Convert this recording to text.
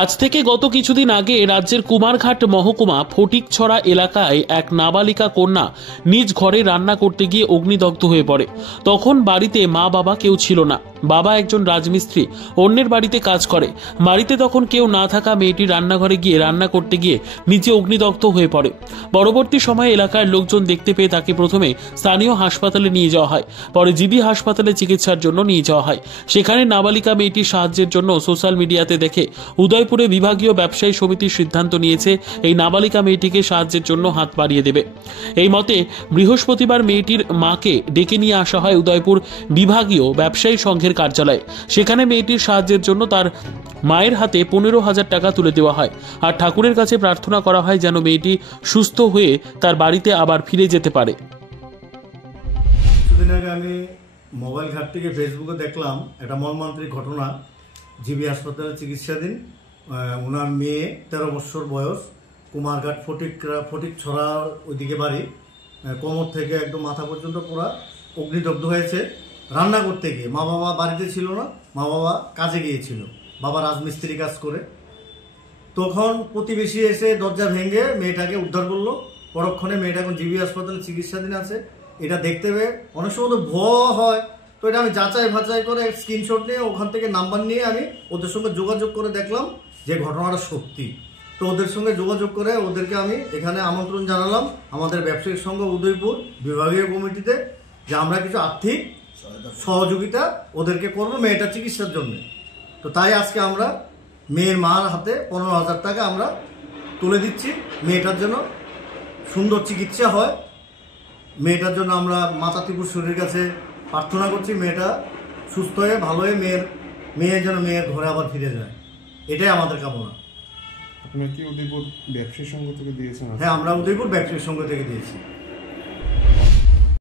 আজ থেকে গত কিছুদিন আগে রাজ্যের কুমারঘাট মহকুমা ফটিকছড়া এলাকায় এক নাবালিকা কন্যা নিজ ঘরে রান্না করতে গিয়ে অগ্নিদগ্ধ হয়ে পড়ে। তখন বাড়িতে মা বাবা কেউ ছিল না। বাবা একজন রাজমিস্ত্রি, অন্যের বাড়িতে কাজ করে। বাড়িতে তখন কেউ না থাকা মেয়েটি রান্নাঘরে গিয়ে রান্না করতে গিয়ে নিজে অগ্নিদগ্ধ হয়ে পড়ে। পরবর্তী সময়ে এলাকার লোকজন দেখতে পেয়ে তাকে প্রথমে স্থানীয় হাসপাতালে নিয়ে যাওয়া হয়, পরে জিবি হাসপাতালে চিকিৎসার জন্য নিয়ে যাওয়া হয়। সেখানে নাবালিকা মেয়েটির সাহায্যের জন্য সোশ্যাল মিডিয়াতে দেখে উদয়পুরে বিভাগীয় ব্যবসায়ী সমিতির সিদ্ধান্ত নিয়েছে এই নাবালিকা মেয়েটিকে সাহায্যের জন্য হাত বাড়িয়ে দেবে। এই মতে বৃহস্পতিবার মেয়েটির মাকে ডেকে নিয়ে আসা হয় উদয়পুর বিভাগীয় ব্যবসায়ী সংঘের কার্যালয়ে। সেখানে মেয়েটির সাহায্যের জন্য তার মায়ের হাতে 15,000 টাকা তুলে দেওয়া হয় আর ঠাকুরের কাছে প্রার্থনা করা হয় যেন মেয়েটি সুস্থ হয়ে তার বাড়িতে আবার ফিরে যেতে পারে। কিছুদিন আগে আমি মোবাইল ঘাট থেকে ফেসবুকে দেখলাম একটা মর্মান্তিক ঘটনা। জিবি হাসপাতালে চিকিৎসাধীন ওনার মেয়ে 13 বছর বয়স, কুমারঘাট ফটিকছড়া ওইদিকে বাড়ি, কোমর থেকে একদম মাথা পর্যন্ত পুরা অগ্নিদগ্ধ হয়েছে রান্না করতে গিয়ে। মা বাবা বাড়িতে ছিল না, মা বাবা কাজে গিয়েছিল, বাবা রাজমিস্ত্রি কাজ করে। তখন প্রতিবেশী এসে দরজা ভেঙে মেয়েটাকে উদ্ধার করলো। পরক্ষণে মেয়েটা এখন জিবি হাসপাতালে চিকিৎসাধীন আছে। এটা দেখতে পেয়ে অনেক সময় তো ভয় হয়, তো এটা আমি যাচাই বাছাই করে স্ক্রিনশট নিয়ে ওখান থেকে নাম্বার নিয়ে আমি ওদের সঙ্গে যোগাযোগ করে দেখলাম যে ঘটনাটা সত্যি। তো ওদের সঙ্গে যোগাযোগ করে ওদেরকে আমি এখানে আমন্ত্রণ জানালাম আমাদের ব্যবসায়িক সংঘ উদয়পুর বিভাগীয় কমিটিতে, যে আমরা কিছু আর্থিক সহযোগিতা ওদেরকে করবো মেয়েটার চিকিৎসার জন্য। তো তাই আজকে আমরা মেয়ের মার হাতে 15,000 টাকা আমরা তুলে দিচ্ছি। মেয়েটার জন্য সুন্দর চিকিৎসা হয়, মেয়েটার জন্য আমরা মাতা ত্রিপুরের কাছে প্রার্থনা করছি মেয়েটা সুস্থ হয়ে ভালো হয়ে মেয়ের যেন মেয়ের ঘরে আবার ফিরে যায়, এটাই আমাদের কামনা। আপনারা কি উদয়পুর ব্যবসায়ী সংঘ থেকে দিয়েছেন? হ্যাঁ, আমরা উদয়পুর ব্যবসায়ী সংঘ থেকে দিয়েছি।